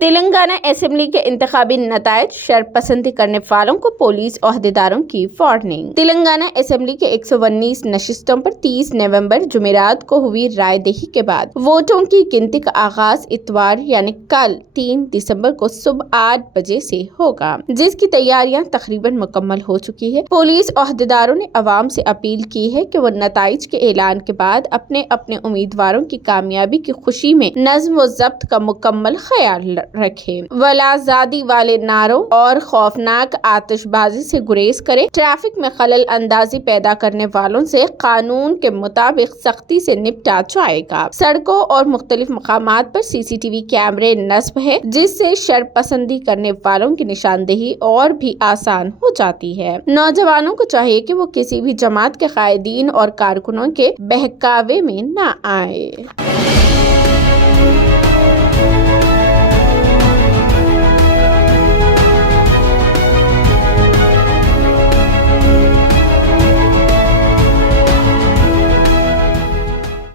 Telangana assembly کے انتخابی نتائج شرط پسندی کرنے والوں کو پولیس عہدیداروں کی وارننگ۔ تلنگانہ اسمبلی کے 119 نشستوں پر 30 نومبر جمعرات کو ہوئی رائے دہی کے بعد ووٹوں کی گنتی کا آغاز اتوار یعنی کل 3 دسمبر کو صبح 8 بجے سے ہوگا، جس کی تیاریاں تقریباً مکمل ہو چکی ہے۔ پولیس عہدیداروں نے عوام سے اپیل کی ہے کہ وہ نتائج کے اعلان کے بعد اپنے امیدواروں کی کامیابی کی خوشی میں نظم و ضبط کا مکمل خیال رکھے، ولازادی والے نعروں اور خوفناک آتش بازی سے گریز کرے، ٹریفک میں خلل اندازی پیدا کرنے والوں سے قانون کے مطابق سختی سے نپٹا جائے گا۔ سڑکوں اور مختلف مقامات پر CCTV کیمرے نصب ہے، جس سے شرط پسندی کرنے والوں کی نشاندہی اور بھی آسان ہو جاتی ہے۔ نوجوانوں کو چاہیے کہ وہ کسی بھی جماعت کے قائدین اور کارکنوں کے بہکاوے میں نہ آئے۔